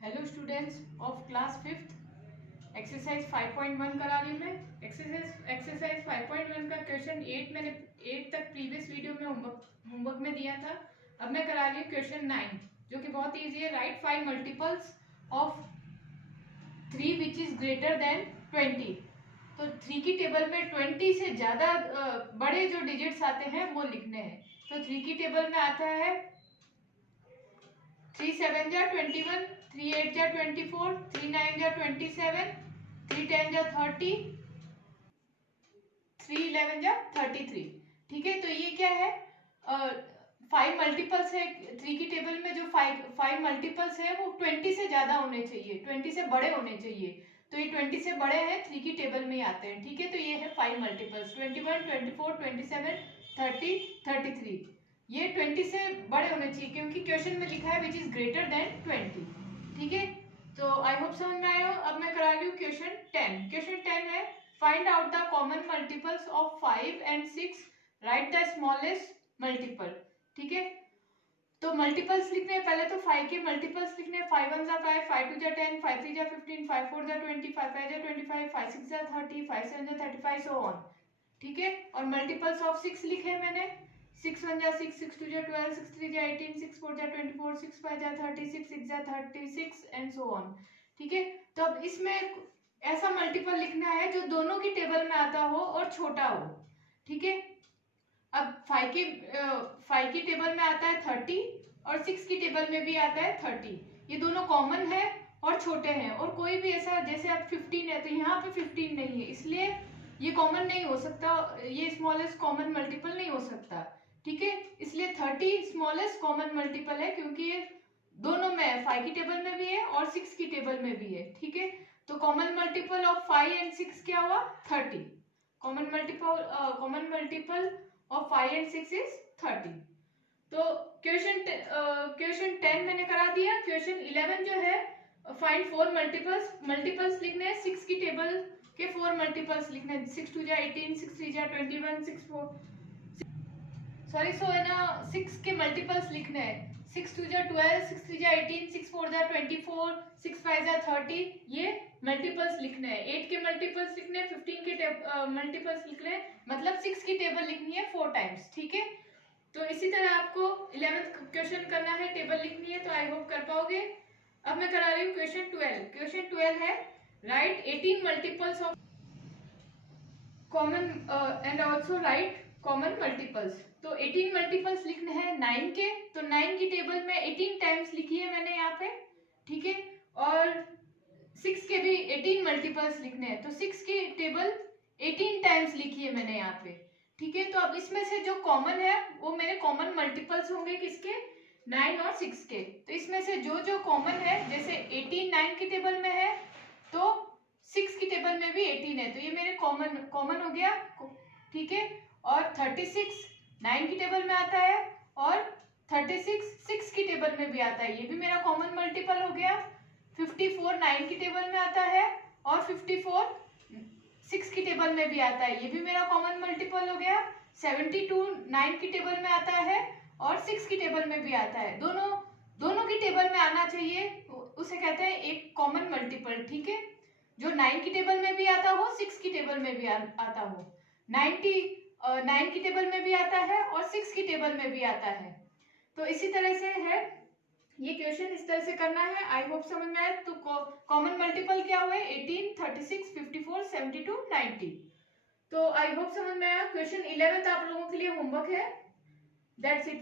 Hello students of class 5th exercise 5.1 करा रही हूँ मैं। एक्सरसाइज 5.1 का क्वेश्चन 8 मैंने 8 तक प्रीवियस वीडियो में होमवर्क में दिया था। अब मैं करा रही हूँ क्वेश्चन 9 जो कि बहुत इजी है। Right 5 multiples of 3 which is greater than 20। तो 3 की टेबल में 20 से ज्यादा बड़े जो डिजिट्स आते हैं वो लिखने हैं। तो 3 की टेबल में आता है 3 7 जा 21, 3 8 जा 24, 3 9 जा 27, 3 10 जा 30, 3 11 जा 33। ठीक है, तो ये क्या है, 5 मल्टीपल्स है। 3 की टेबल में जो 5 मल्टीपल्स है वो 20 से ज्यादा होने चाहिए, 20 से बड़े होने चाहिए। तो ये 20 से बड़े हैं, 3 की टेबल में ही आते हैं। ठीक है, तो ये है 5 मल्टीपल्स 21, 24, 27, 30, 33। ये 20 से बड़े होने चाहिए क्योंकि क्वेश्चन में लिखा है विच इज ग्रेटर देन 20। ठीक है, तो आई होप समझ में आया हो। अब मैं करा रही हूँ क्वेश्चन 10। क्वेश्चन 10 है find out the common multiples of 5 and 6, right the smallest multiple. ठीक है, तो मल्टीपल्स लिखने हैं। पहले तो 5 के मल्टीपल्स लिखने हैं। 5 1 जा 5, 5 2 जा 10, 5 3 जा 15, 5 4 जा 20, 5 5 जा 25, 5 6 जा 30, 5 7 जा 35, सो ऑन। ठीक है, और मल्टीपल्स ऑफ 6 लिखे मैंने। 6 1 जा 6, 6 2 जा 12, 6 3 जा 18, 6 4 जा 24, 6 5 जा 30, 6 6 जा 36 एंड सो ऑन। ठीक है, तो अब इसमें ऐसा मल्टीपल लिखना है जो दोनों की टेबल में आता हो और छोटा हो। ठीक है, अब 5 की टेबल में आता है 30 और 6 की टेबल में भी आता है 30। ये दोनों कॉमन है और छोटे हैं। और कोई भी ऐसा, जैसे अब 15 है तो यहाँ पे 15 नहीं है, इसलिए ये कॉमन नहीं हो सकता, ये स्मॉलेस्ट कॉमन मल्टीपल नहीं हो सकता। ठीक है, इसलिए 30 स्मॉलेस्ट कॉमन मल्टीपल है क्योंकि ये दोनों में है, 5 की टेबल में भी है और 6 की टेबल में भी है। ठीक है, तो कॉमन मल्टीपल ऑफ 5 and 6 क्या हुआ, 30। Common multiple of 5 and 6 is 30। तो क्वेश्चन 10 मैंने करा दिया। क्वेश्चन 11 जो है फाइंड 4 मल्टीपल्स लिखने हैं। 6 की टेबल के 4 मल्टीपल्स लिखने हैं। 6 2 जा 18, 6 3 जा 21, 6 के मल्टीपल्स लिखने हैं। 6 2 जा 12, 6 3 जा 18, 6 4 जा 24, 6 5 जा 30। ये मल्टीपल्स लिखने हैं। 8 के मल्टीपल्स लिखने हैं, 15 के मल्टीपल्स लिखने हैं, मतलब 6 की टेबल लिखनी है 4 टाइम्स। ठीक है, तो इसी तरह आपको 11th क्वेश्चन करना है, टेबल लिखनी है, तो आई होप कर पाओगे। अब मैं करा रही हूँ क्वेश्चन 12। क्वेश्चन 12 है right 18 multiples of common and also right common multiples. तो 18 मल्टीपल्स लिखने हैं 9 के। तो 9 की टेबल में 18 टाइम्स लिखी है मैंने यहाँ पे। ठीक है, और 6 के भी 18 मल्टीपल्स लिखने हैं। तो 6 की टेबल 18 टाइम्स लिखी है मैंने यहाँ पे। ठीक है, तो अब इसमें से जो कॉमन है वो मेरे कॉमन मल्टीपल्स होंगे किसके, 9 और 6 के। तो इसमें से जो जो कॉमन है, जैसे 18 9 की टेबल में है तो 6 की टेबल में भी 18 है, तो ये मेरे कॉमन हो गया। ठीक है, और 36 9 की टेबल में आता है और 36 6 की टेबल में भी आता है, ये भी मेरा कॉमन मल्टीपल हो गया। 54 9 की टेबल में आता है और 54 6 की टेबल में भी आता है, ये भी मेरा कॉमन मल्टीपल हो गया। 72 9 की टेबल में आता है और 6 की टेबल में भी आता है, दोनों की टेबल में आना चाहिए, उसे कहते हैं एक कॉमन मल्टीपल। ठीक है, जो 9 की टेबल में भी आता हो, 6 की टेबल में भी आता हो। 9 की टेबल में भी आता है और 6 की टेबल में भी आता है। तो इसी तरह से है ये क्वेश्चन, इस तरह से करना है। आई होप समझ में आए। तो कॉमन मल्टीपल क्या हुए, 18 36 54 72 90। तो आई होप समझ में आया। क्वेश्चन 11 आप लोगों के लिए होमवर्क है। That's it.